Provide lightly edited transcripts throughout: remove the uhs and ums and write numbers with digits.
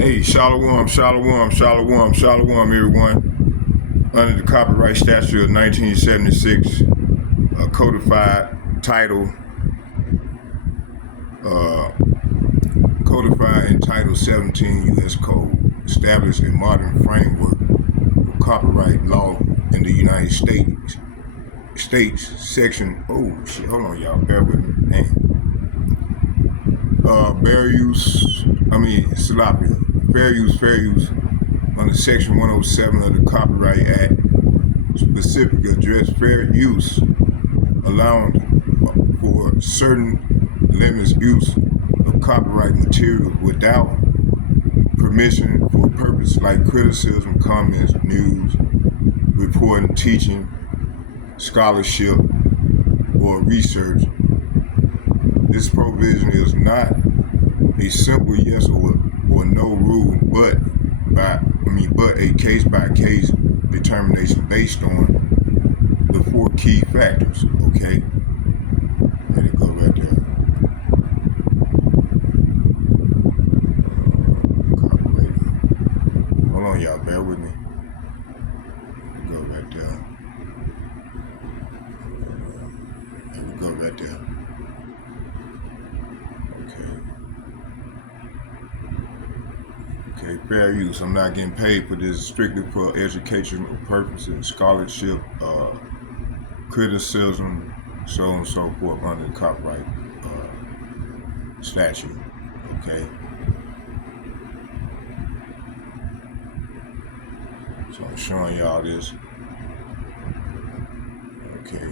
Hey, shalom, shalom, shalom, shalom, everyone. Under the copyright statute of 1976, codified in Title 17 U.S. Code, established a modern framework for copyright law in the United States. Section, hold on, y'all, bear with me, man. Fair use under Section 107 of the Copyright Act specifically address fair use, allowing for certain limits use of copyright materials without permission for a purpose like criticism, comments, news, reporting, teaching, scholarship, or research. This provision is not a simple yes or no rule, but a case-by-case determination based on the four key factors. Okay, let it go right there. Copyright. Hold on, y'all. Bear with me. Let it go right there. There we go right there. Okay, fair use. I'm not getting paid for this, strictly for educational purposes, scholarship, criticism, so on and so forth under the copyright statute. Okay. So I'm showing y'all this. Okay.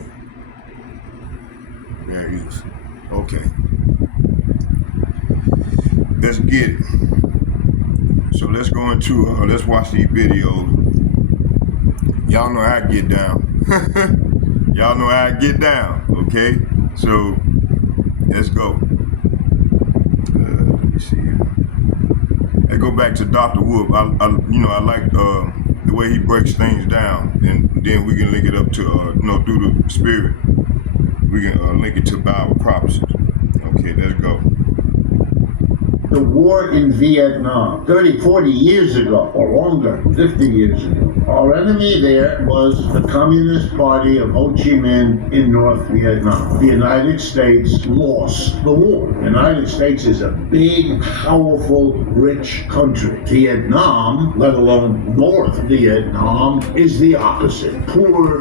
Fair use. Okay. Let's get it. So let's go into, let's watch these videos. Y'all know how I get down. Y'all know how I get down, okay? So, let's go. Let me see here. I go back to Dr. Wolf. I like the way he breaks things down, and then we can link it up to, through the spirit. We can link it to Bible prophecies. Okay, let's go. The war in Vietnam, 30, 40 years ago, or longer, 50 years ago. Our enemy there was the Communist Party of Ho Chi Minh in North Vietnam. The United States lost the war. The United States is a big, powerful, rich country. Vietnam, let alone North Vietnam, is the opposite.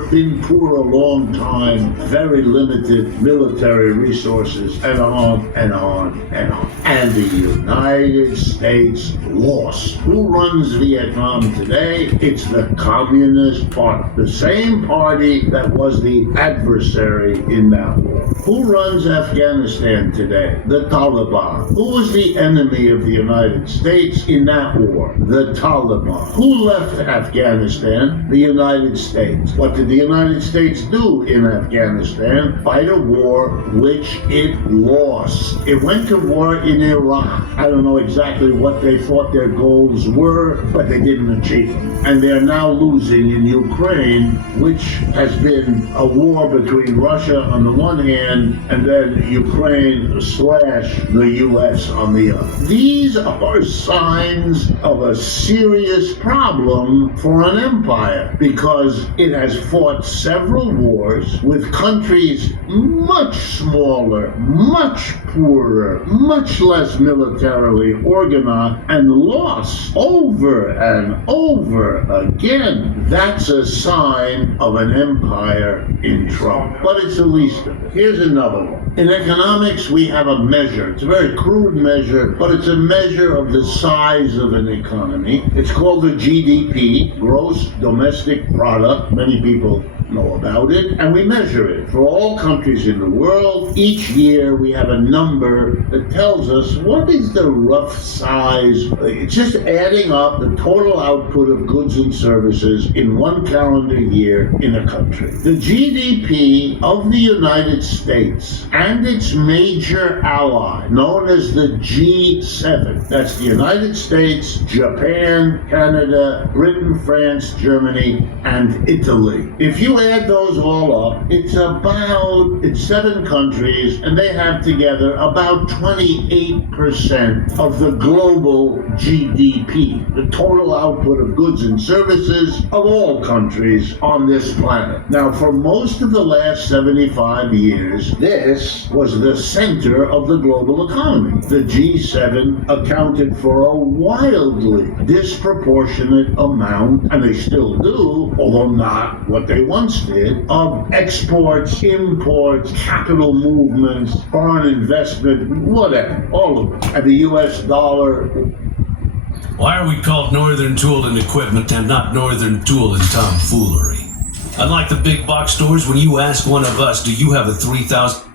Been poor a long time, very limited military resources, and on and on and on. And the United States lost. Who runs Vietnam today? It's the Communist Party, the same party that was the adversary in that war. Who runs Afghanistan today? The Taliban. Who was the enemy of the United States in that war? The Taliban. Who left Afghanistan? The United States. What did the United States do in Afghanistan? Fight a war which it lost. It went to war in Iraq. I don't know exactly what they thought their goals were, but they didn't achieve them. And they're now losing in Ukraine, which has been a war between Russia on the one hand, and then Ukraine / the U.S. on the other. These are signs of a serious problem for an empire, because it has fought several wars with countries much smaller, much poorer, much less militarily organized, and lost over and over again. That's a sign of an empire in trouble. But it's the least of it. Here's another one. In economics, we have a measure. It's a very crude measure, but it's a measure of the size of an economy. It's called the GDP, Gross Domestic Product. Many people know about it, and we measure it for all countries in the world. Each year we have a number that tells us what is the rough size. It's just adding up the total output of goods and services in one calendar year in a country. The GDP of the United States and its major ally, known as the G7, that's the United States, Japan, Canada, Britain, France, Germany, and Italy. If you add those all up, it's 7 countries, and they have together about 28% 10% of the global GDP, the total output of goods and services of all countries on this planet. Now, for most of the last 75 years, this was the center of the global economy. The G7 accounted for a wildly disproportionate amount, and they still do, although not what they once did, of exports, imports, capital movements, foreign investment, whatever, all of it. And the US dollar. Why are we called Northern Tool and Equipment and not Northern Tool and Tomfoolery? Unlike the big box stores, when you ask one of us, do you have a 3,000?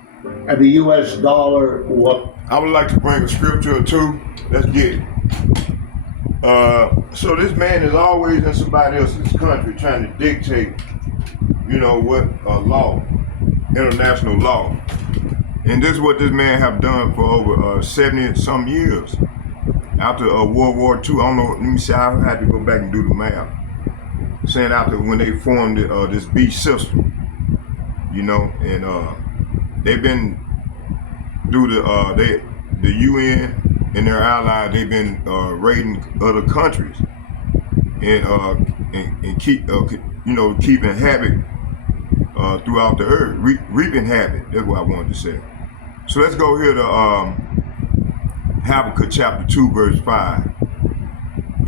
And the US dollar, what? I would like to bring a scripture or two. Let's get it. So this man is always in somebody else's country trying to dictate, what law, international law. And this is what this man have done for over 70 some years. After World War II, I don't know, let me see, I had to go back and do the math. Saying after when they formed this beach system, and they've been through the UN and their allies, they've been raiding other countries and keep keeping havoc throughout the earth, reaping havoc. That's what I wanted to say. So let's go here to Habakkuk chapter 2 verse 5.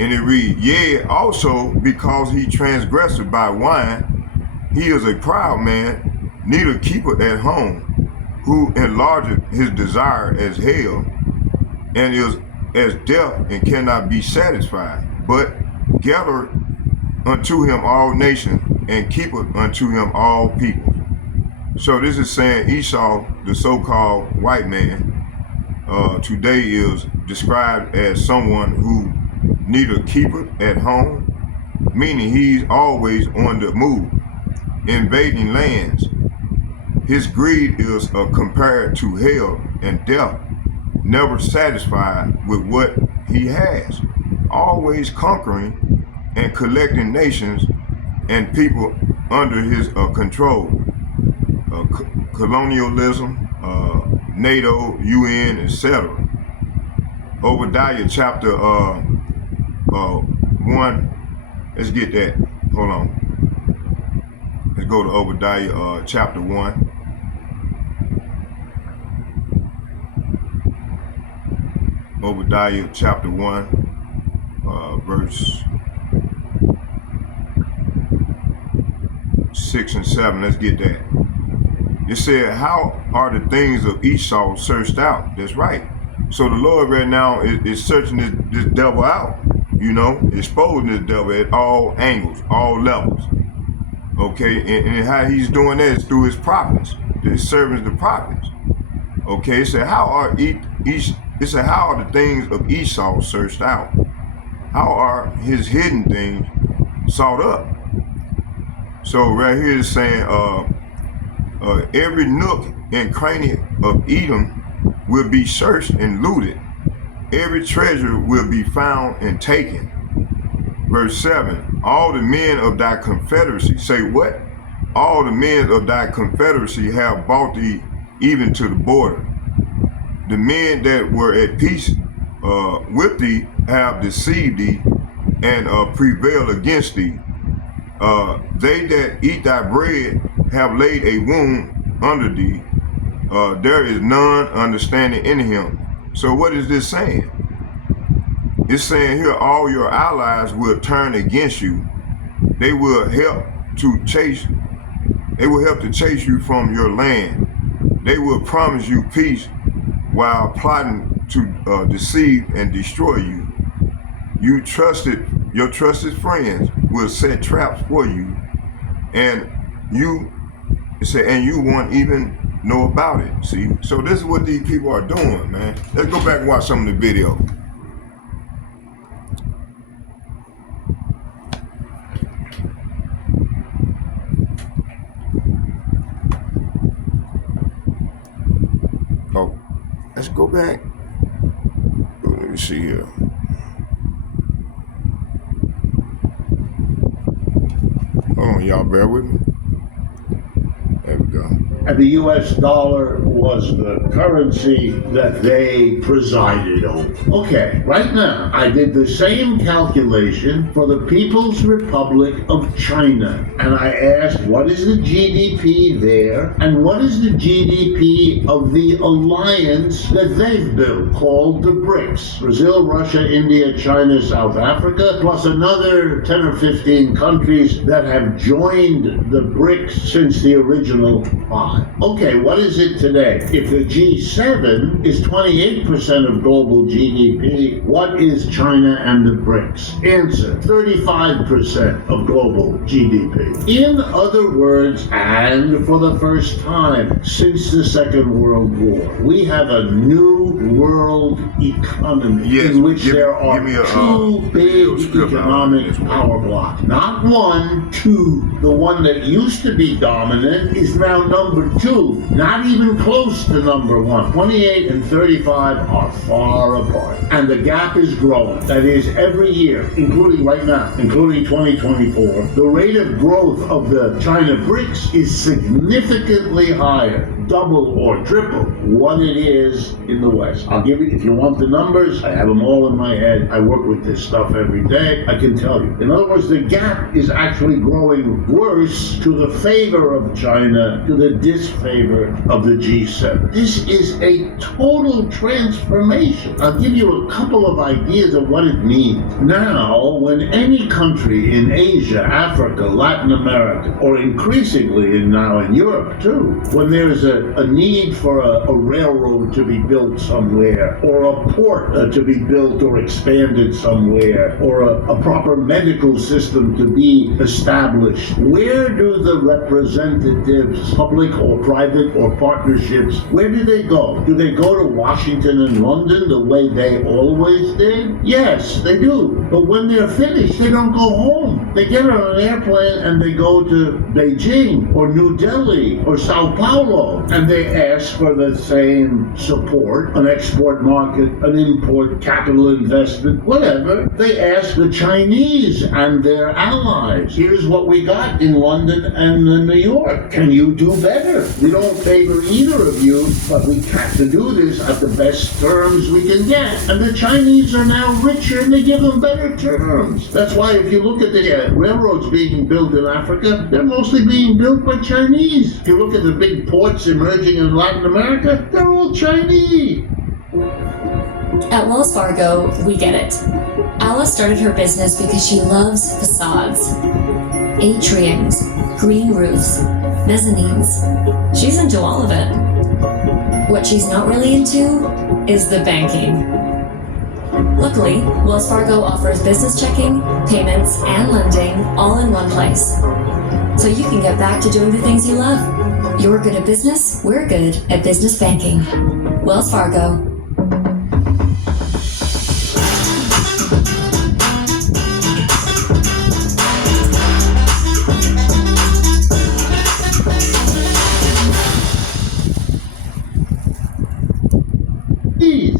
And it reads, yea, also because he transgressed by wine, he is a proud man, neither keepeth at home, who enlargeth his desire as hell, and is as death and cannot be satisfied, but gathereth unto him all nations, and keepeth unto him all people. So this is saying Esau, the so-called white man, today is described as someone who neither keepeth at home, meaning he's always on the move, invading lands. His greed is compared to hell and death, never satisfied with what he has, always conquering and collecting nations and people under his control. Colonialism, NATO, UN, etc. Obadiah chapter 1. Let's get that. Hold on. Let's go to Obadiah chapter 1. Obadiah chapter 1, verse 6 and 7. Let's get that. It said, how are the things of Esau searched out? That's right. So the Lord right now is searching this devil out, exposing this devil at all angles, all levels. Okay, and how he's doing that is through his prophets, his servants, the prophets. Okay, it said, how are the things of Esau searched out? How are his hidden things sought up? So right here it's saying, every nook and cranny of Edom will be searched and looted. Every treasure will be found and taken. Verse 7, all the men of thy confederacy, say what? All the men of thy confederacy have brought thee even to the border. The men that were at peace with thee have deceived thee and prevailed against thee. They that eat thy bread have laid a wound under thee. There is none understanding in him. So what is this saying? It's saying here all your allies will turn against you. They will help to chase you from your land. They will promise you peace while plotting to deceive and destroy you. Your trusted friends will set traps for you, and you won't even know about it. See, so this is what these people are doing, man. Let's go back and watch some of the video. Oh, let's go back. Let me see here. Hold on, y'all, bear with me. There we go. and the US dollar was the currency that they presided over. Okay, right now, I did the same calculation for the People's Republic of China, and I asked, what is the GDP there, and what is the GDP of the alliance that they've built, called the BRICS? Brazil, Russia, India, China, South Africa, plus another 10 or 15 countries that have joined the BRICS since the original 5. Okay, what is it today? If the G7 is 28% of global GDP, what is China and the BRICS? Answer, 35% of global GDP. In other words, and for the first time since the Second World War, we have a new world economy in which there are two big economic power blocks. Not one, two. The one that used to be dominant is now number 2, not even close to number 1. 28 and 35 are far apart, and the gap is growing. That is, every year, including right now, including 2024, the rate of growth of the China BRICS is significantly higher, double or triple what it is in the West. I'll give you, if you want the numbers, I have them all in my head. I work with this stuff every day. I can tell you. In other words, the gap is actually growing worse to the favor of China, to the disfavor of the G7. This is a total transformation. I'll give you a couple of ideas of what it means. Now, when any country in Asia, Africa, Latin America, or increasingly now in Europe too, when there's a need for a railroad to be built somewhere, or a port to be built or expanded somewhere, or a proper medical system to be established, where do the representatives, public or private or partnerships, where do they go? Do they go to Washington and London the way they always did? Yes, they do. But when they're finished, they don't go home. They get on an airplane and they go to Beijing or New Delhi or Sao Paulo, and they ask for the same support, an export market, an import, capital investment, whatever. They ask the Chinese and their allies, here's what we got in London and New York. Can you do better? We don't favor either of you, but we have to do this at the best terms we can get. And the Chinese are now richer and they give them better terms. That's why if you look at the railroads being built in Africa, they're mostly being built by Chinese. If you look at the big ports emerging in Latin America, they're all Chinese. At Wells Fargo, we get it. Alice started her business because she loves facades. Atriums, green roofs, mezzanines. She's into all of it. What she's not really into is the banking. Luckily, Wells Fargo offers business checking, payments, and lending all in one place. So you can get back to doing the things you love. You're good at business, we're good at business banking. Wells Fargo.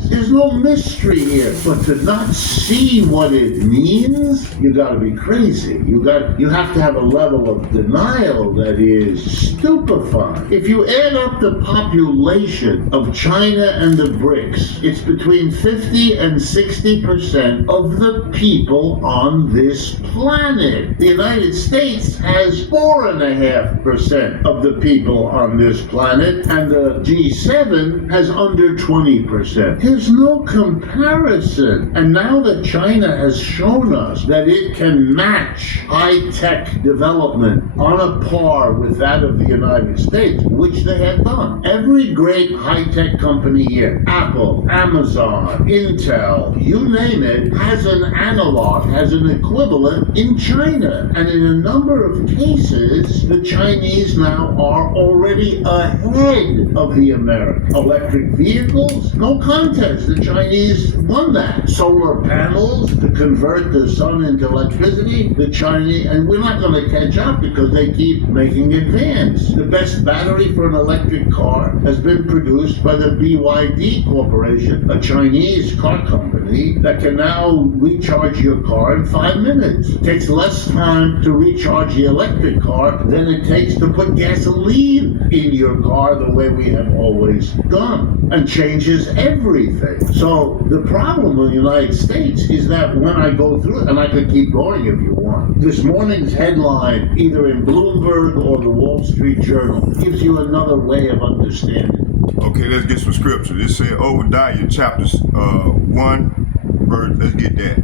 There's no mystery here, but to not see what it means, you gotta be crazy. You have to have a level of denial that is stupefying. If you add up the population of China and the BRICS, it's between 50 and 60% of the people on this planet. The United States has 4.5% of the people on this planet, and the G7 has under 20%. There's no comparison. And now that China has shown us that it can match high-tech development on a par with that of the United States, which they have done. Every great high-tech company here, Apple, Amazon, Intel, you name it, has an analog, has an equivalent in China. And in a number of cases, the Chinese now are already ahead of the Americans. Electric vehicles, no contest. The Chinese won that. Solar panels to convert the sun into electricity, the Chinese, and we're not going to catch up because they keep making advance. The best battery for an electric car has been produced by the BYD Corporation, a Chinese car company that can now recharge your car in 5 minutes. It takes less time to recharge the electric car than it takes to put gasoline in your car the way we have always done, and changes everything. So the problem in the United States is that when I go through it, and I could keep going if you want, this morning's headline, either in Bloomberg or the Wall Street Journal, gives you another way of understanding. Okay, let's get some scripture. It said Obadiah chapter 1 verse, let's get that.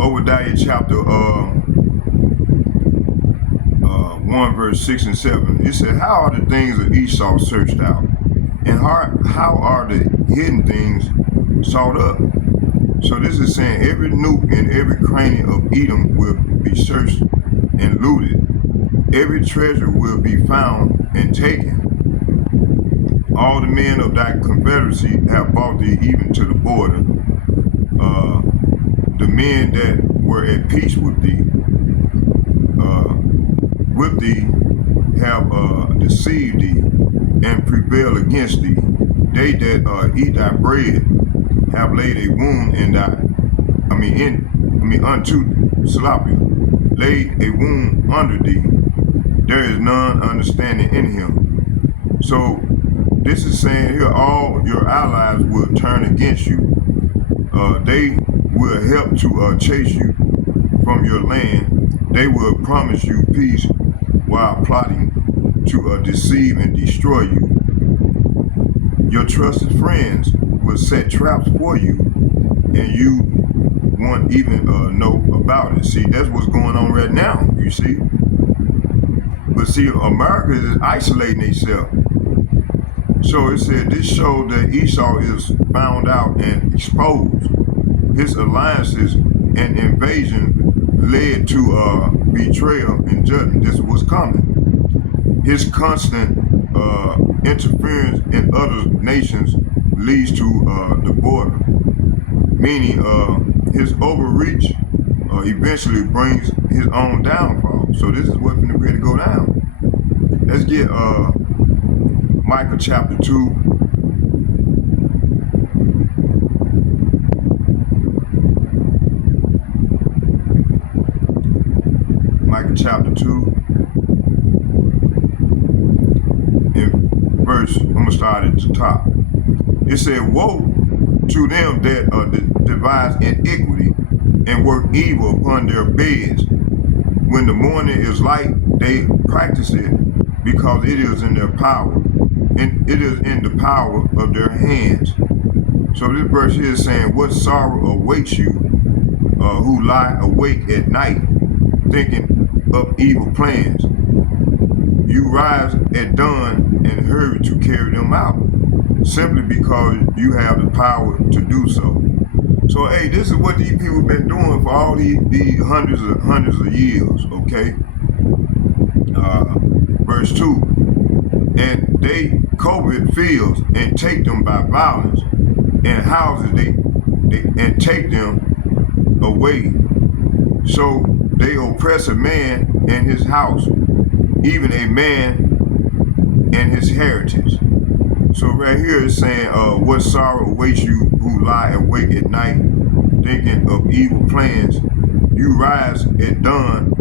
Obadiah chapter 1 verse 6 and 7. It said, how are the things of Esau searched out? And how are the hidden things sought up? So this is saying every nook and every cranny of Edom will be searched and looted. Every treasure will be found and taken. All the men of thy confederacy have brought thee even to the border. The men that were at peace with thee have deceived thee and prevailed against thee. They that eat thy bread have laid a wound unto Sloppy, laid a wound under thee. There is none understanding in him. So this is saying here, all your allies will turn against you. They will help to chase you from your land. They will promise you peace while plotting to deceive and destroy you. Your trusted friends will set traps for you, and you won't even know about it. See, that's what's going on right now, you see. But see, America is isolating itself. So it said this showed that Esau is found out and exposed. His alliances and invasion led to betrayal and judgment. This was coming. His constant interference in other nations leads to the border, meaning his overreach eventually brings his own downfall. So this is what's going to go down. Let's get Micah chapter 2. Micah chapter 2. In verse, I'm going to start at the top. It said, woe to them that devise iniquity and work evil upon their beds. When the morning is light, they practice it because it is in their power. And it is in the power of their hands. So this verse here is saying, what sorrow awaits you who lie awake at night, thinking of evil plans. You rise at dawn and hurry to carry them out, simply because you have the power to do so. So hey, this is what these people have been doing for all these hundreds of years, okay? Verse 2. And they covet fields and take them by violence, and houses they and take them away. So they oppress a man and his house, even a man and his heritage. So right here it's saying, what sorrow awaits you who lie awake at night, thinking of evil plans. You rise at dawn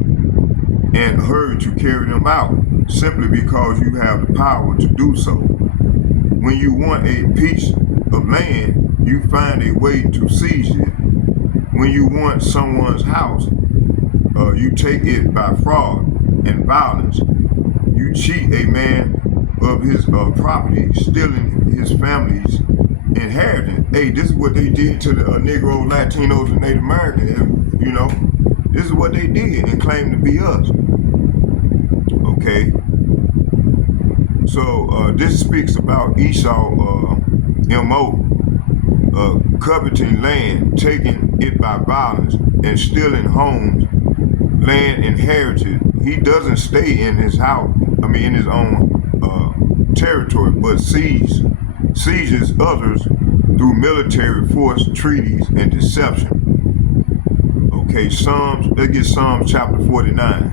and hurry to carry them out, simply because you have the power to do so. When you want a piece of land, you find a way to seize it. When you want someone's house, you take it by fraud and violence. You cheat a man of his property, stealing his family's inheritance. Hey, this is what they did to the Negroes, Latinos, and Native Americans. You know, this is what they did and claimed to be us. Okay. So this speaks about Esau, M.O., coveting land, taking it by violence, and stealing homes, land inherited. He doesn't stay in his house, in his own territory, but seizes others through military force, treaties, and deception. Okay, let's get Psalms chapter 49.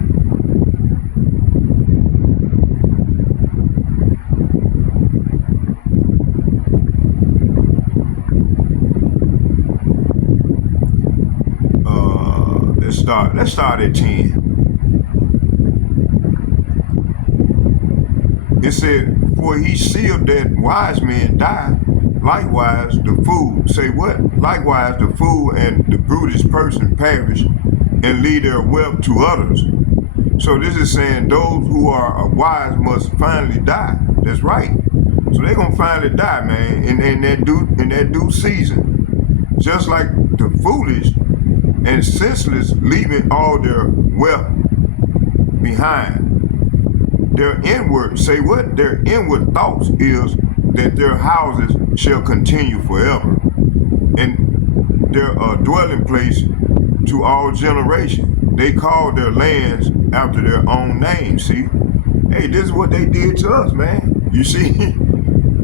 Let's start at 10. It said, for he sealed that wise men die. Likewise, the fool, say what? Likewise, the fool and the brutish person perish and leave their wealth to others. So this is saying those who are wise must finally die. That's right. So they're gonna finally die, man, in that due season. Just like the foolish and senseless leaving all their wealth behind. Their inward, say what? Their inward thoughts is that their houses shall continue forever, and their dwelling place to all generations. They call their lands after their own name. See, hey, this is what they did to us, man. You see,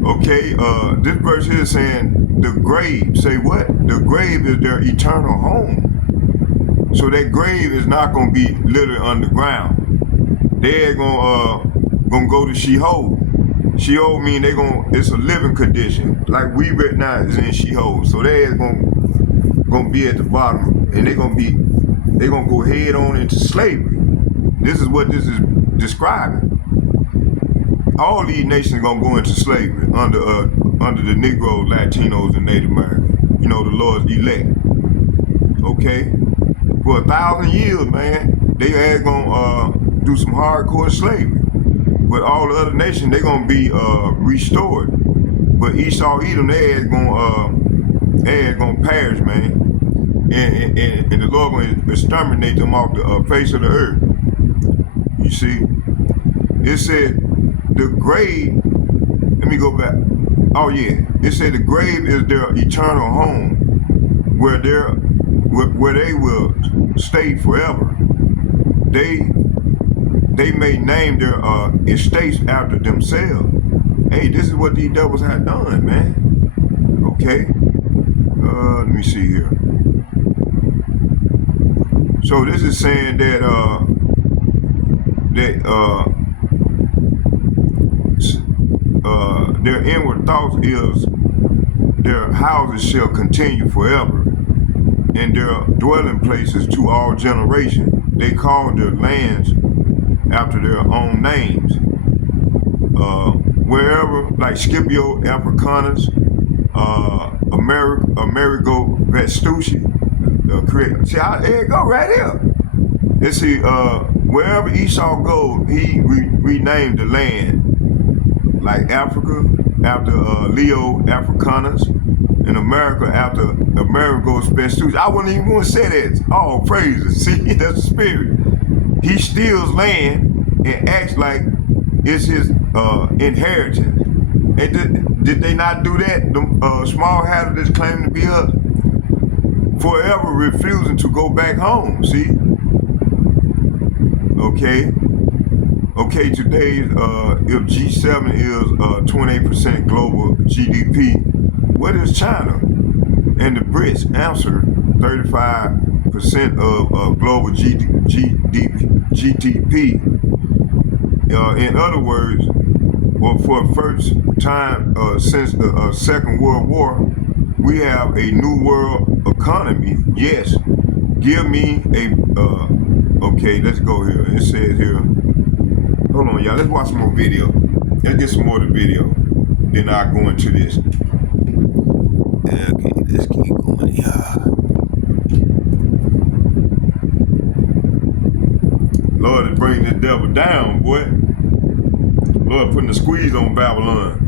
okay. This verse here is saying the grave. Say what? The grave is their eternal home. So that grave is not gonna be literally underground. They're gonna go to Sheol. Sheol mean it's a living condition. Like we right now is in Sheol. So they're gonna be at the bottom, and they're gonna go head on into slavery. This is what this is describing. All these nations gonna go into slavery under the Negroes, Latinos, and Native Americans. You know, the Lord's elect. Okay? For 1,000 years, man, they are gonna do some hardcore slavery. But all the other nations, they're gonna be restored. But Esau, Edom, they are gonna perish, man. And the Lord gonna exterminate them off the face of the earth. You see, it said the grave. Let me go back. Oh yeah, it said the grave is their eternal home, where they will stay forever. They may name their estates after themselves. Hey, this is what these devils have done, man. Okay. Let me see here. So this is saying that their inward thoughts is their houses shall continue forever, and their dwelling places to all generations. They call their lands after their own names. Wherever, like Scipio Africanus, Amerigo Vespucci, see, there you go, right here. Let's see, wherever Esau goes, he renamed the land. Like Africa after Leo Africanus, and America after Amerigo Vespucci. I wouldn't even want to say that. Oh, praises. See, that's the spirit. He steals land and acts like it's his inheritance. And did they not do that? The small hatter that's claiming to be us, forever refusing to go back home. See? Okay. Okay, today, if G7 is 28% global GDP, what is China? And the Brits answer 35% of global GDP. In other words, well, for the first time since the Second World War, we have a new world economy. Yes, give me a, okay, let's go here. It says here, hold on, y'all. Let's watch some more video. Let's get some more of the video. Then I'll go into this. Okay, let's keep going, y'all. Lord is bringing the devil down, boy. Lord putting the squeeze on Babylon.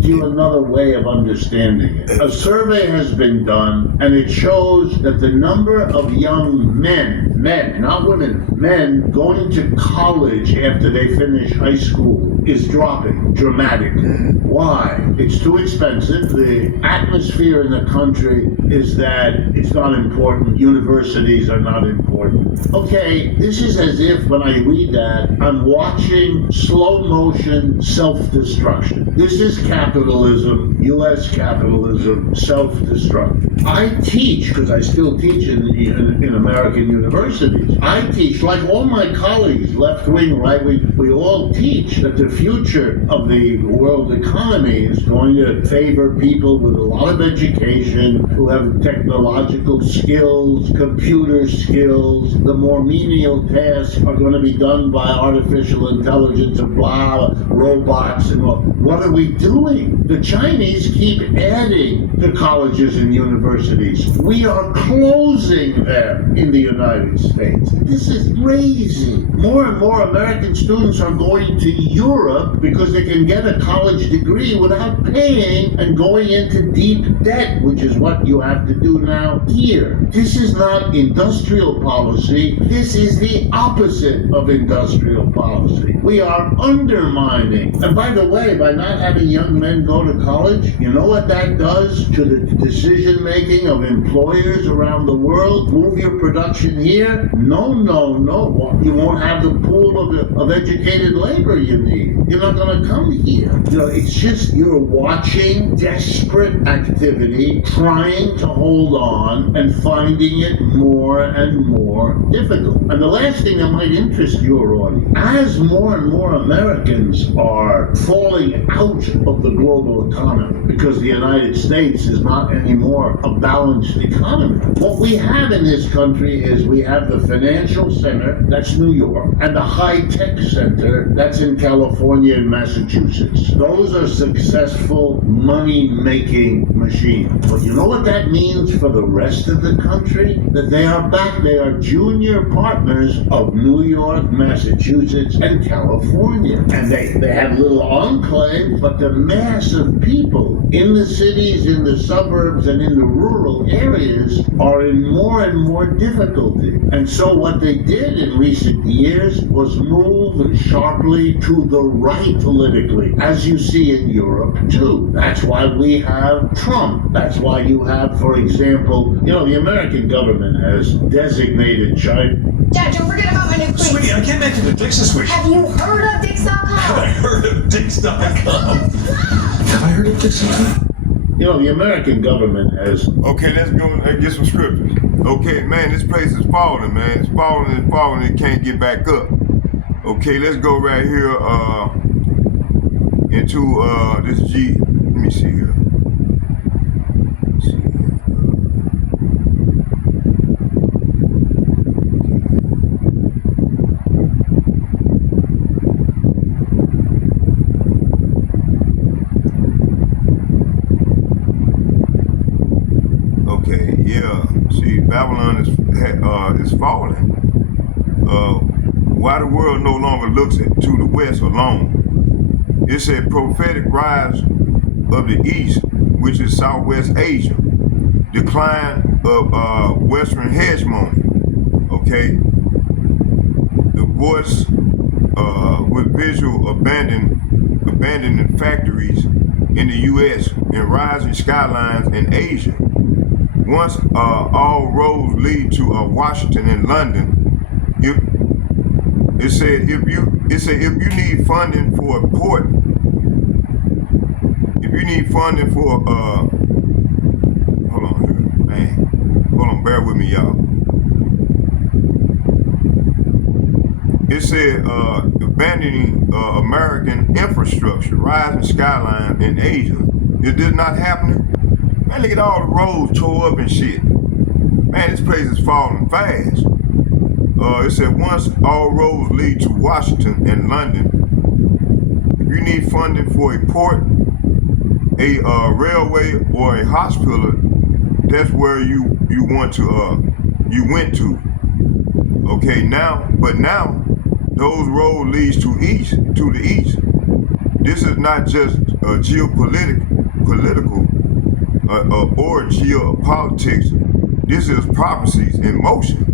You another way of understanding it. A survey has been done, and it shows that the number of young men, not women, men going to college after they finish high school is dropping dramatically. Why? It's too expensive. The atmosphere in the country is that it's not important. Universities are not important. Okay, this is as if when I read that, I'm watching slow motion self-destruction. This is capitalism, U.S. capitalism, self-destruction. I teach, because I still teach in American universities, I teach, like all my colleagues, left wing, right wing, we all teach that the future of the world economy is going to favor people with a lot of education, who have technological skills, computer skills. The more menial tasks are going to be done by artificial intelligence and blah, robots and all. What are we doing? The Chinese keep adding to colleges and universities. We are closing them in the United States. This is crazy. More and more American students are going to Europe because they can get a college degree without paying and going into deep debt, which is what you have to do now here. This is not industrial policy. This is the opposite of industrial policy. We are undermining. And by the way, by not having young men go to college, you know what that does to the decision making of employers around the world? Move your production here? No. You won't have the pool of educated labor you need. You're not going to come here. It's just you're watching desperate activity, trying to hold on and finding it more and more difficult. And the last thing that might interest your audience, as more and more Americans are falling out of the global economy because the United States is not anymore a balanced economy, what we have in this country is we have the financial center, that's New York, and the high-tech center, that's in California and Massachusetts. Those are successful money-making machines. But you know what that means for the rest of the country? That they are back, they are junior partners of New York, Massachusetts, and California. And they have little enclaves, but the mass of people in the cities, in the suburbs, and in the rural areas are in more and more difficulty. And so what they did in recent years was move sharply to the right politically, as you see in Europe too. That's why we have Trump. That's why you have, for example, the American government has designated China. Dad, don't forget about my new cleats. Sweetie, I can't make it to Dick's this week. Have you heard of Dix.com? Have I heard of Dix.com? Have I heard of Dix.com? The American government has... Okay, let's go and get some scriptures. Okay, man, this place is falling, man. It's falling, it can't get back up. Okay, let's go right here into this G. Let me see here. Okay, yeah. See, Babylon is falling. Why the world no longer looks to the west alone. It's a prophetic rise of the east, which is Southwest Asia. Decline of Western hegemony. Okay. The voice with visual abandoning factories in the U.S. and rising skylines in Asia. Once all roads lead to Washington and London, it said if you need funding for a port, if you need funding for hold on here, man. Hold on, bear with me, y'all. It said abandoning American infrastructure, rising skyline in Asia. Is this not happening? Man, look at all the roads tore up and shit. Man, this place is falling fast. It said once all roads lead to Washington and London, if you need funding for a port, a railway, or a hospital, that's where you went to. Okay, now those roads leads to the east. This is not just geopolitical or geopolitics. This is prophecies in motion.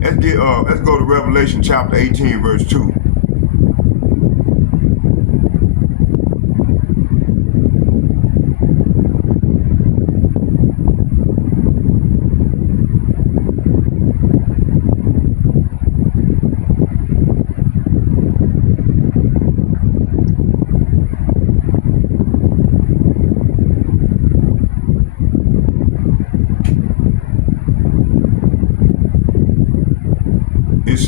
Let's go to Revelation chapter 18, verse 2.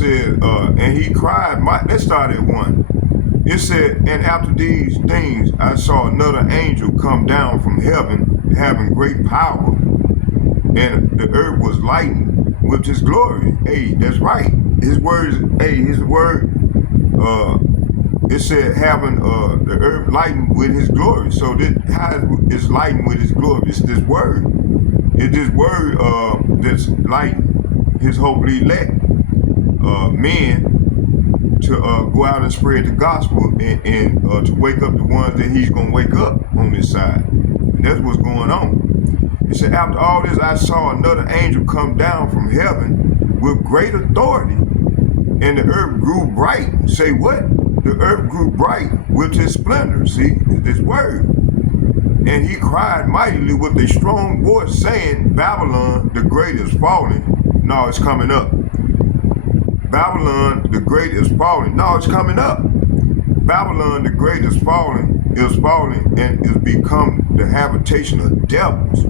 said, and he cried. Let's start at 1. It said, and after these things, I saw another angel come down from heaven, having great power, and the earth was lightened with his glory. Hey, that's right. His words. Hey, his word. It said having the earth lightened with his glory. So this, how is lightened with his glory? It's this word. It's this word that's lightened his hopefully elect men to go out and spread the gospel and to wake up the ones that he's going to wake up on this side. And that's what's going on. It said, after all this, I saw another angel come down from heaven with great authority, and the earth grew bright. Say what? The earth grew bright with his splendor. See, this word. And he cried mightily with a strong voice, saying, Babylon the great is falling. No, it's coming up. Babylon the great is falling. No, it's coming up. Babylon the great is falling, and is become the habitation of devils,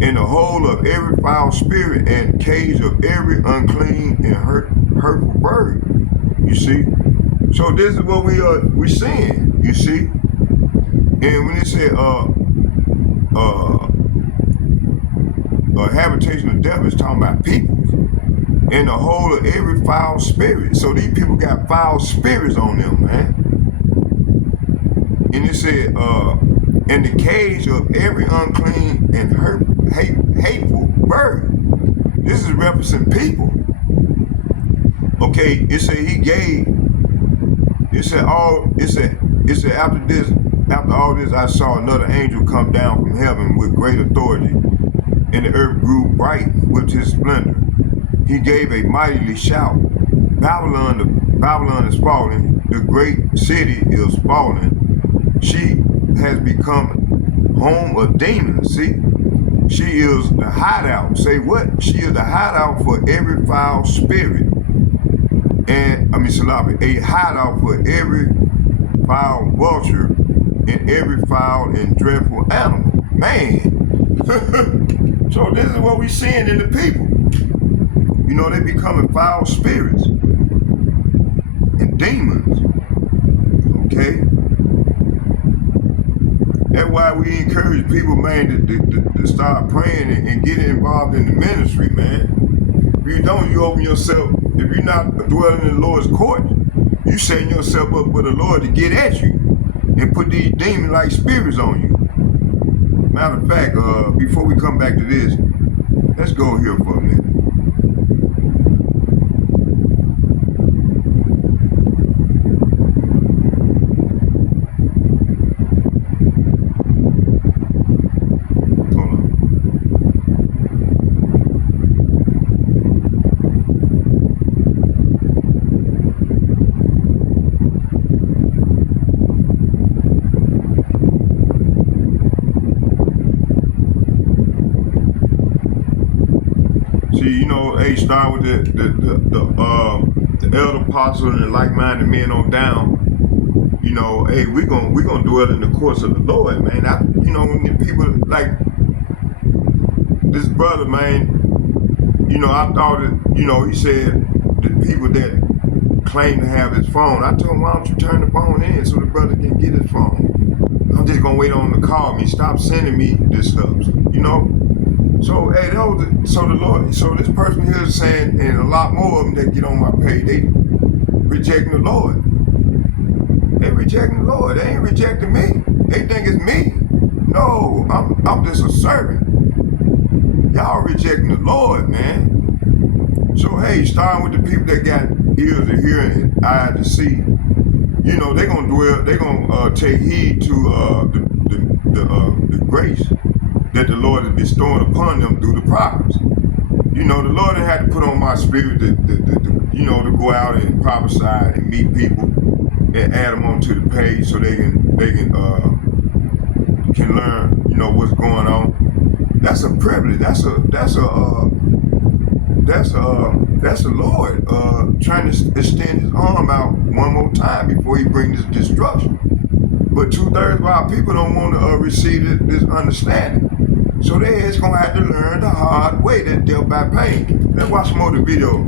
and the hole of every foul spirit, and cage of every unclean and hurtful bird. You see? So this is what we seeing, you see? And when it said habitation of devils, it's talking about people. And the whole of every foul spirit. So these people got foul spirits on them, man. And it said, and the cage of every unclean and hateful bird. This is representing people. Okay, it said he gave. It said after all this, I saw another angel come down from heaven with great authority, and the earth grew bright with his splendor. He gave a mighty shout. Babylon is falling. The great city is falling. She has become home of demons. See? She is the hideout. Say what? She is the hideout for every foul spirit. A hideout for every foul vulture and every foul and dreadful animal. Man. So this is what we seeing in the people. You know, they becoming foul spirits and demons. Okay? That's why we encourage people, man, to start praying and get involved in the ministry, man. If you don't, you open yourself. If you're not dwelling in the Lord's court, you setting yourself up for the Lord to get at you and put these demon-like spirits on you. Matter of fact, before we come back to this, let's go here for a minute. See, you know, hey, start with the elder apostle and the like-minded men on down. You know, hey, we gonna dwell in the courts of the Lord, man. You know, when the people like this brother, man. You know, I thought it. You know, he said the people that claim to have his phone. I told him, why don't you turn the phone in so the brother can get his phone? I'm just gonna wait on him to call me. Stop sending me this stuff. You know. So, hey, so this person here is saying, and a lot more of them that get on my page, they rejecting the Lord. They rejecting the Lord. They ain't rejecting me. They think it's me. No, I'm just a servant. Y'all rejecting the Lord, man. So, hey, starting with the people that got ears to hear and eyes to see, you know, they're gonna take heed to the grace that the Lord is bestowing upon them through the prophets. You know, the Lord had to put on my spirit to go out and prophesy and meet people and add them onto the page so they can learn, you know, what's going on. That's a privilege. That's the Lord trying to extend his arm out one more time before he brings this destruction. But 2/3 of our people don't want to receive this understanding. So they is going to have to learn the hard way, that death by pain. Let's watch some more of the video.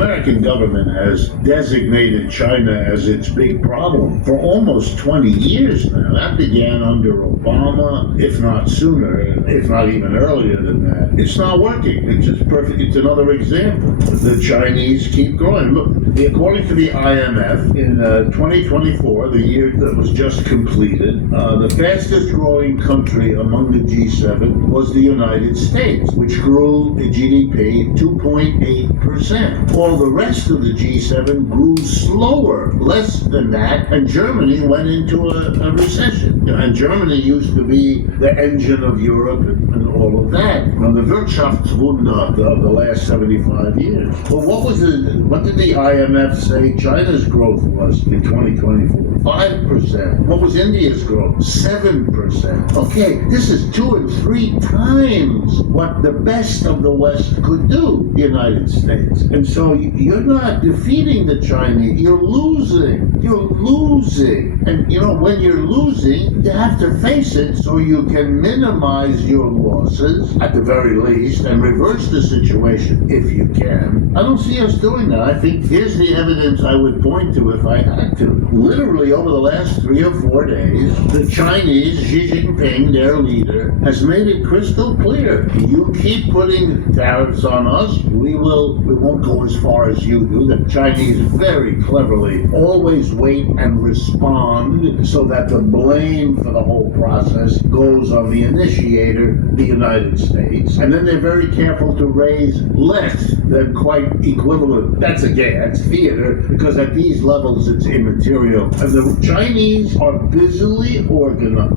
American government has designated China as its big problem for almost 20 years now. That began under Obama, if not sooner, if not even earlier than that. It's not working. It's just perfect. It's another example. The Chinese keep growing. Look, according to the IMF, in 2024, the year that was just completed, the fastest growing country among the G7 was the United States, which grew the GDP 2.8%. All the rest of the G7 grew slower, less than that, and Germany went into a recession. And Germany used to be the engine of Europe and all of that. The Wirtschaftswunder of the last 75 years. Well, what did the IMF say China's growth was in 2024? 5%. What was India's growth? 7%. Okay, this is 2 and 3 times what the best of the West could do, the United States. And so you're not defeating the Chinese, you're losing. You're losing. And when you're losing, you have to face it so you can minimize your losses, at the very least, and reverse the situation if you can. I don't see us doing that. I think here's the evidence I would point to if I had to. Literally over the last 3 or 4 days, the Chinese, Xi Jinping, their leader, has made it crystal clear. You keep putting tariffs on us, we won't go as far as you do. The Chinese very cleverly always wait and respond so that the blame for the whole process goes on the initiator, the United States. And then they're very careful to raise less than quite equivalent. That's theater, because at these levels it's immaterial. And the Chinese are busily organized.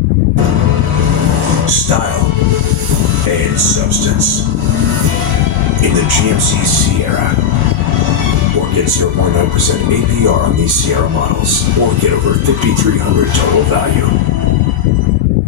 Style and substance in the GMC Sierra. Or get 0.9% APR on these Sierra models, or get over $5,300 total value.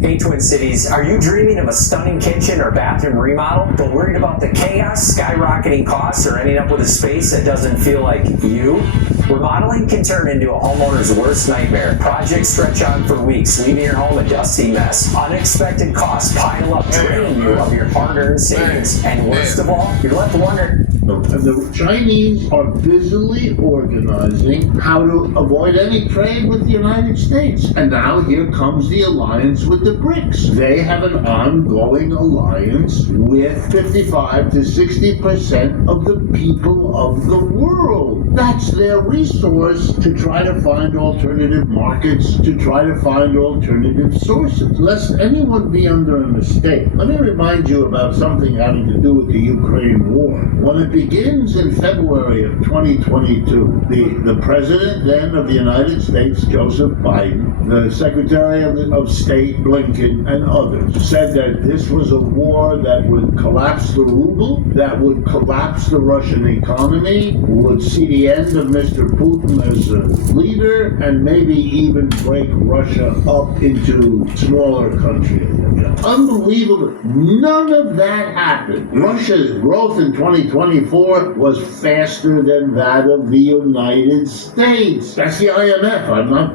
Hey Twin Cities, are you dreaming of a stunning kitchen or bathroom remodel, but worried about the chaos, skyrocketing costs, or ending up with a space that doesn't feel like you? Remodeling can turn into a homeowner's worst nightmare. Projects stretch on for weeks, leaving your home a dusty mess. Unexpected costs pile up, draining you of your hard-earned savings. And worst of all, you're left wondering. The Chinese are busily organizing how to avoid any trade with the United States. And now here comes the alliance with the BRICS. They have an ongoing alliance with 55 to 60% of the people of the world. That's their resource to try to find alternative markets, to try to find alternative sources. Lest anyone be under a mistake, let me remind you about something having to do with the Ukraine war. When it begins in February of 2022, the president then of the United States, Joseph Biden, the Secretary of State, Blinken, and others, said that this was a war that would collapse the ruble, that would collapse the Russian economy, would see the end of Mr. Putin as a leader, and maybe even break Russia up into smaller countries. Unbelievable. None of that happened. Russia's growth in 2024 was faster than that of the United States. That's the IMF.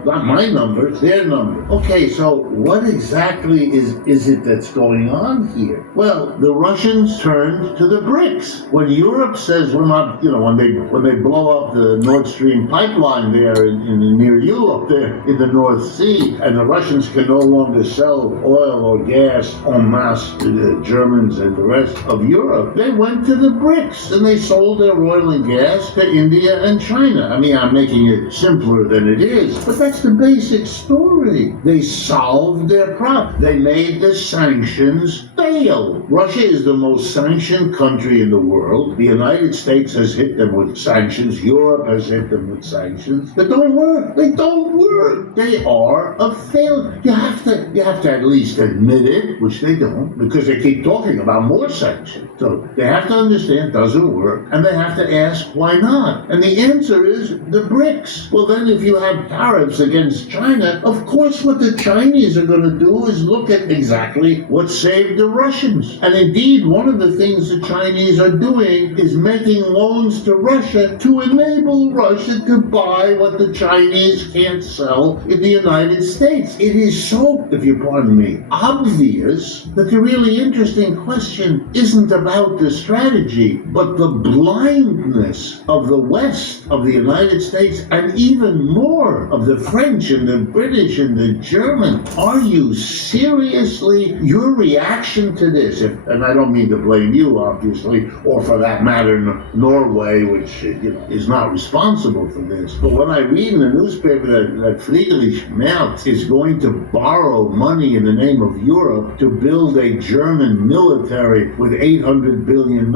Not my numbers, their numbers. Okay, so what exactly is it that's going on here? Well, the Russians turned to the BRICS. When Europe says we're not, when they blow up the Nord Stream pipeline there near Europe, there in the North Sea, and the Russians can no longer sell oil or gas en masse to the Germans and the rest of Europe, they went to the BRICS and they sold their oil and gas to India and China. I mean, I'm making it simpler than it is, but that's the basic story. They solved their problem. They made the sanctions fail. Russia is the most sanctioned country in the world. The United States has hit them with sanctions. Europe has hit them with sanctions that don't work. They don't work. They are a failure. You have to at least admit it, which they don't, because they keep talking about more sanctions. So they have to understand it doesn't work, and they have to ask why not. And the answer is the BRICS. Well, then if you have tariffs against China, of course what the Chinese are going to do is look at exactly what saved the Russians. And indeed, one of the things the Chinese are doing is making loans to Russia to enable Russia to buy what the Chinese can't sell in the United States. It is so, if you pardon me, obvious that the really interesting question isn't about the strategy, but the blindness of the West, of the United States, and even more of the French and the British and the German. Are you seriously, your reaction to this, and I don't mean to blame you, obviously, or for that matter, Norway, which is not responsible for this, but when I read in the newspaper that Friedrich Merz is going to borrow money in the name of Europe to build a German military with $800 billion,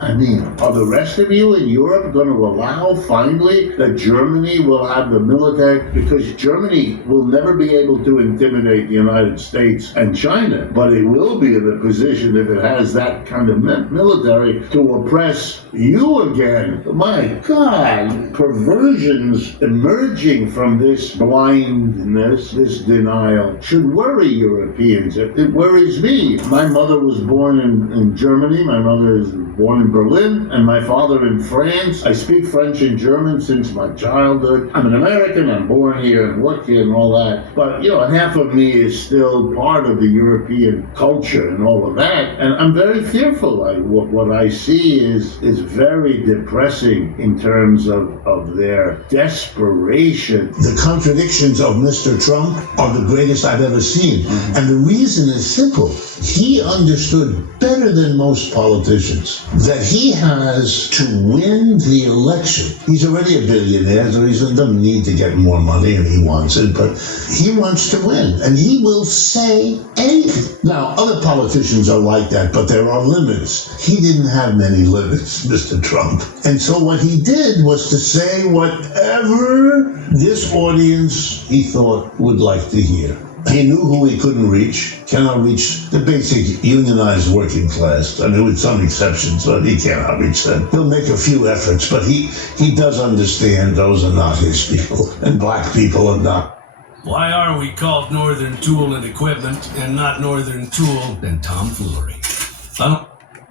I mean, are the rest of you in Europe going to allow finally that Germany will have the military? Because Germany will never be able to intimidate the United States and China, but it will be in a position, if it has that kind of military, to oppress you again. My God, perversions emerging from this blindness, this denial, should worry Europeans. It worries me. My mother was born in Germany. My mother is born in Berlin, and my father in France. I speak French and German since my childhood. I'm an American. I'm born here and work here and all that. But, half of me is still part of the European culture and all of that. And I'm very fearful. What I see is very depressing in terms of their desperation. The contradictions of Mr. Trump are the greatest I've ever seen. Mm-hmm. And the reason is simple. He understood better than most politicians that he has to win the election. He's already a billionaire, so he doesn't need to get more money, and he wants it, but he wants to win, and he will say anything. Now, other politicians are like that, but there are limits. He didn't have many limits, Mr. Trump. And so what he did was to say whatever this audience he thought would like to hear. He knew who he couldn't reach, cannot reach the basic unionized working class. I mean, with some exceptions, but he cannot reach them. He'll make a few efforts, but he does understand those are not his people, and black people are not. Why are we called Northern Tool and Equipment and not Northern Tool and Tomfoolery?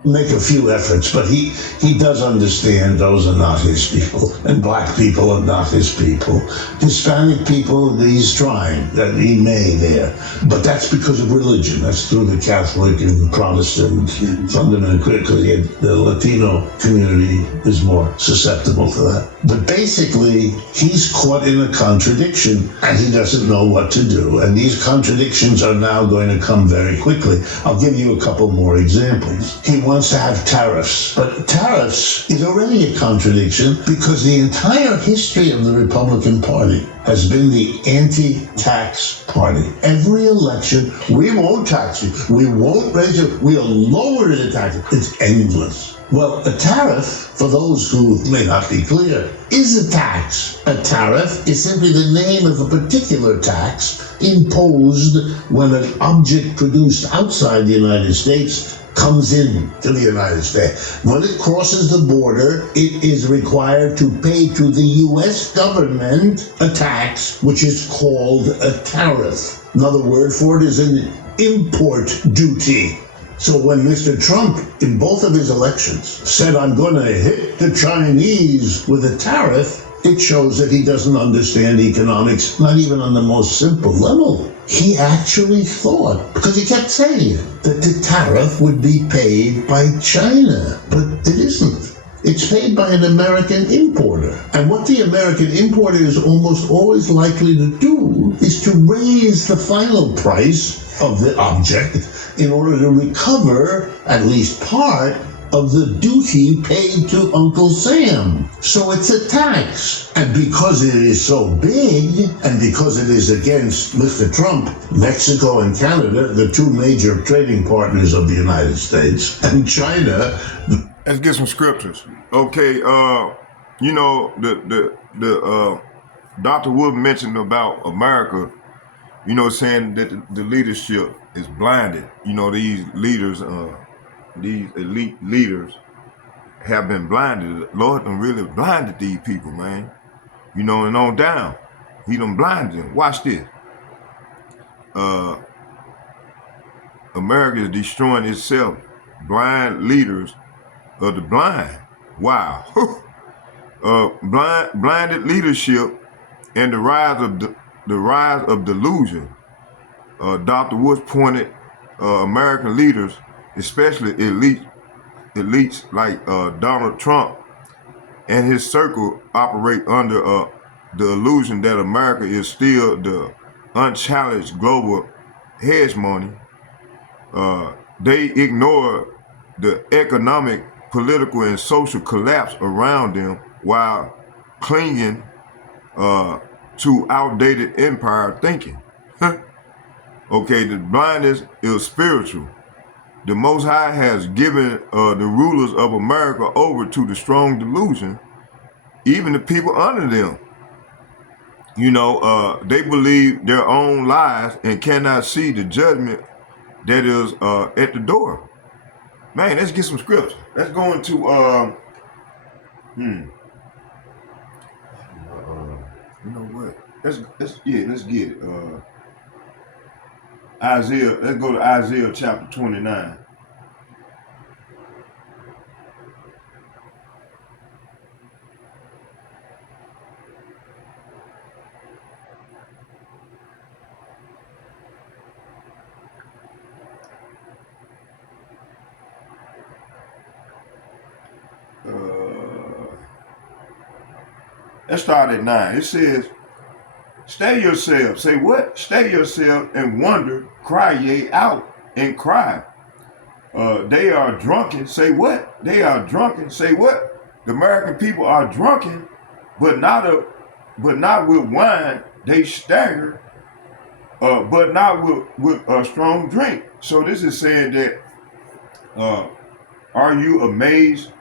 Make a few efforts, but he does understand those are not his people, and black people are not his people. Hispanic people, he's trying, that he may there, but that's because of religion. That's through the Catholic and Protestant fundamental, because the Latino community is more susceptible to that. But basically, he's caught in a contradiction, and he doesn't know what to do, and these contradictions are now going to come very quickly. I'll give you a couple more examples. He wants to have tariffs, but tariffs is already a contradiction because the entire history of the Republican Party has been the anti-tax party. Every election, we won't tax you, we won't raise it, we'll lower the taxes. It's endless. Well, a tariff, for those who may not be clear, is a tax. A tariff is simply the name of a particular tax imposed when an object produced outside the United States comes in to the United States. When it crosses the border, it is required to pay to the U.S. government a tax, which is called a tariff. Another word for it is an import duty. So when Mr. Trump, in both of his elections, said, I'm going to hit the Chinese with a tariff, it shows that he doesn't understand economics, not even on the most simple level. He actually thought, because he kept saying it, that the tariff would be paid by China, but it isn't. It's paid by an American importer. And what the American importer is almost always likely to do is to raise the final price of the object in order to recover at least part of the duty paid to Uncle Sam. So it's a tax. And because it is so big, and because it is against Mr. Trump, Mexico and Canada, the two major trading partners of the United States, and China. Let's get some scriptures. Okay, the Dr. Wood mentioned about America, saying that the leadership is blinded. These leaders, these elite leaders have been blinded. The Lord done really blinded these people, man. And on down. He done blinded them. Watch this. America is destroying itself. Blind leaders of the blind. Wow. Blinded leadership and the rise of delusion. Dr. Woods pointed American leaders, especially elite elites like Donald Trump and his circle operate under the illusion that America is still the unchallenged global hegemony. They ignore the economic, political, and social collapse around them while clinging to outdated empire thinking. Okay, the blindness is spiritual. The Most High has given the rulers of America over to the strong delusion, even the people under them. They believe their own lies and cannot see the judgment that is at the door. Man, let's get some scripture. Let's go into you know what? Let's get it. Isaiah. Let's go to Isaiah chapter 29. Let's start at 9. It says, "Stay yourself." Say what? Stay yourself and wonder. Cry ye out and cry. They are drunken. Say what? They are drunken. Say what? The American people are drunken, but not with wine. They stagger, but not with a strong drink. So this is saying that, are you amazed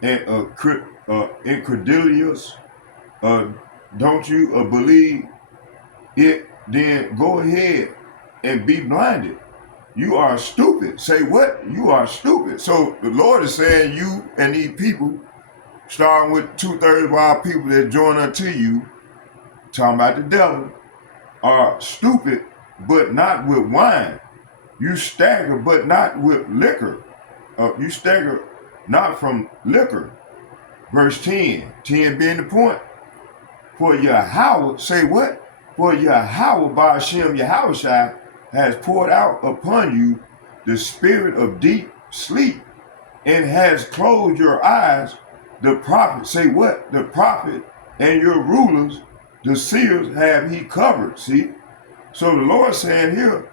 and incredulous? Don't you believe it? Then go ahead and be blinded. You are stupid. Say what? You are stupid. So the Lord is saying you and these people, starting with 2/3 of our people that join unto you, talking about the devil, are stupid, but not with wine. You stagger, but not with liquor. You stagger not from liquor. Verse 10 being the point. For Yahweh, say what? For Yahweh by Hashem Yahushua has poured out upon you the spirit of deep sleep and has closed your eyes. The prophet, say what? The prophet and your rulers, the seers have he covered. See? So the Lord saying here,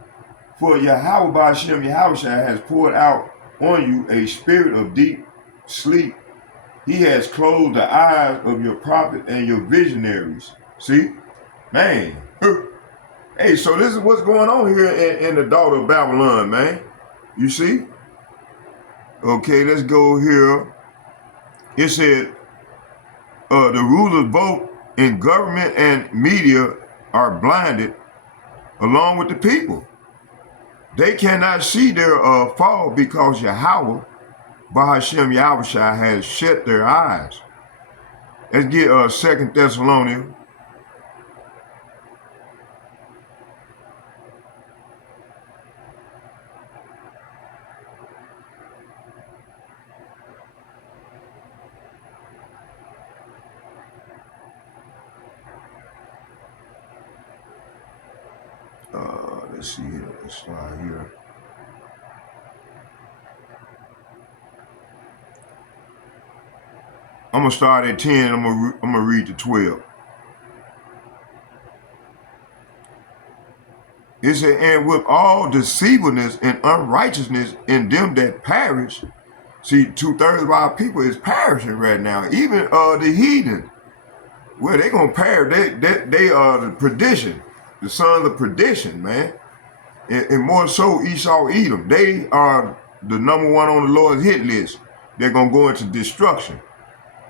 for Yahweh by Hashem Yahushua has poured out on you a spirit of deep sleep. He has closed the eyes of your prophet and your visionaries. See? Man. Hey, so this is what's going on here in the daughter of Babylon, man. You see? Okay, let's go here. It said, the rulers both in government and media are blinded along with the people. They cannot see their fall because Yahweh by Hashem Yahushua has shut their eyes. Let's get 2 Thessalonians. Let's see here. Let's start here. I'm gonna start at 10. I'm gonna read to 12. It said, and with all deceivableness and unrighteousness in them that perish. See, 2/3 of our people is perishing right now. Even the heathen, well, they gonna perish. They are the perdition, the sons of perdition, man. And more so, Esau, Edom. They are the number one on the Lord's hit list. They're gonna go into destruction.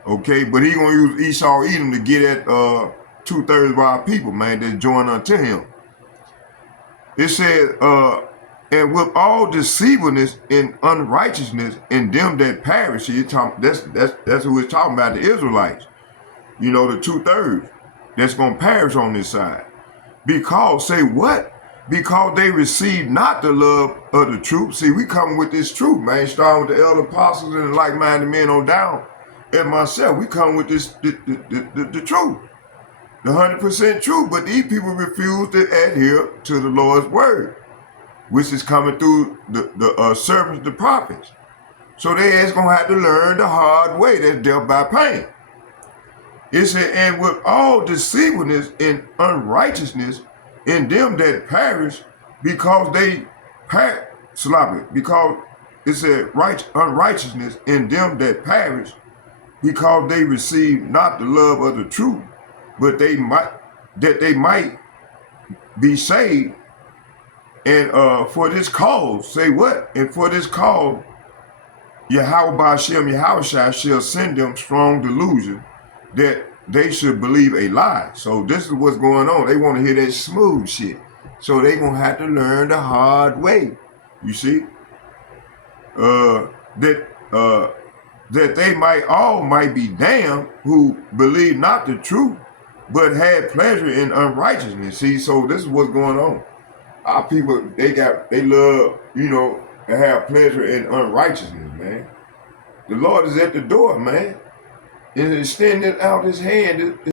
Okay, but he gonna use Esau, Edom to get at 2/3 of our people, man, that join unto him. It said, and with all deceivableness and unrighteousness in them that perish. See, that's who it's talking about, the Israelites. You know, the 2/3 that's gonna perish on this side. Because, say what? Because they receive not the love of the truth. See, we coming with this truth, man, starting with the elder apostles and the like-minded men on down. And myself, we come with this the truth, the 100% truth. But these people refuse to adhere to the Lord's word, which is coming through the servants, the prophets. So they is gonna have to learn the hard way. That's death by pain. It said, and with all deceitfulness and unrighteousness in them that perish, because they because it said unrighteousness in them that perish, because they receive not the love of the truth, but they might be saved. And for this cause, say what? And for this cause, Yahweh Ba'Shem Yahushua shall send them strong delusion that they should believe a lie. So this is what's going on. They want to hear that smooth shit. So they gonna have to learn the hard way. You see? That they might be damned who believe not the truth, but had pleasure in unrighteousness. See, so this is what's going on. Our people, they love, to have pleasure in unrighteousness, man. The Lord is at the door, man. And extending out his hand